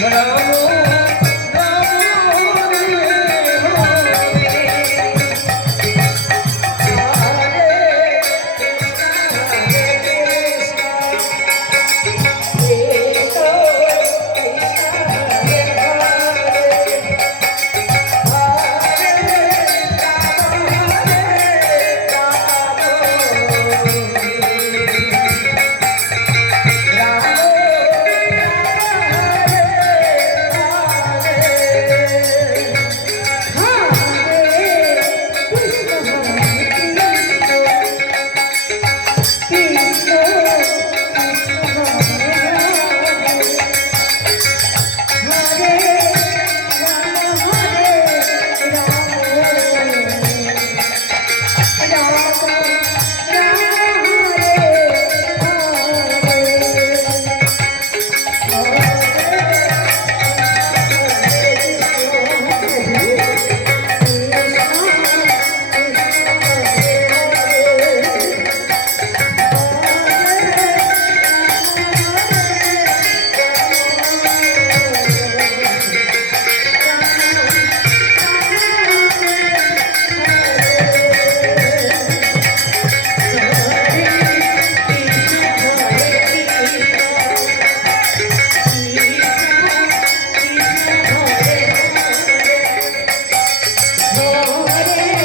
Bhola amor.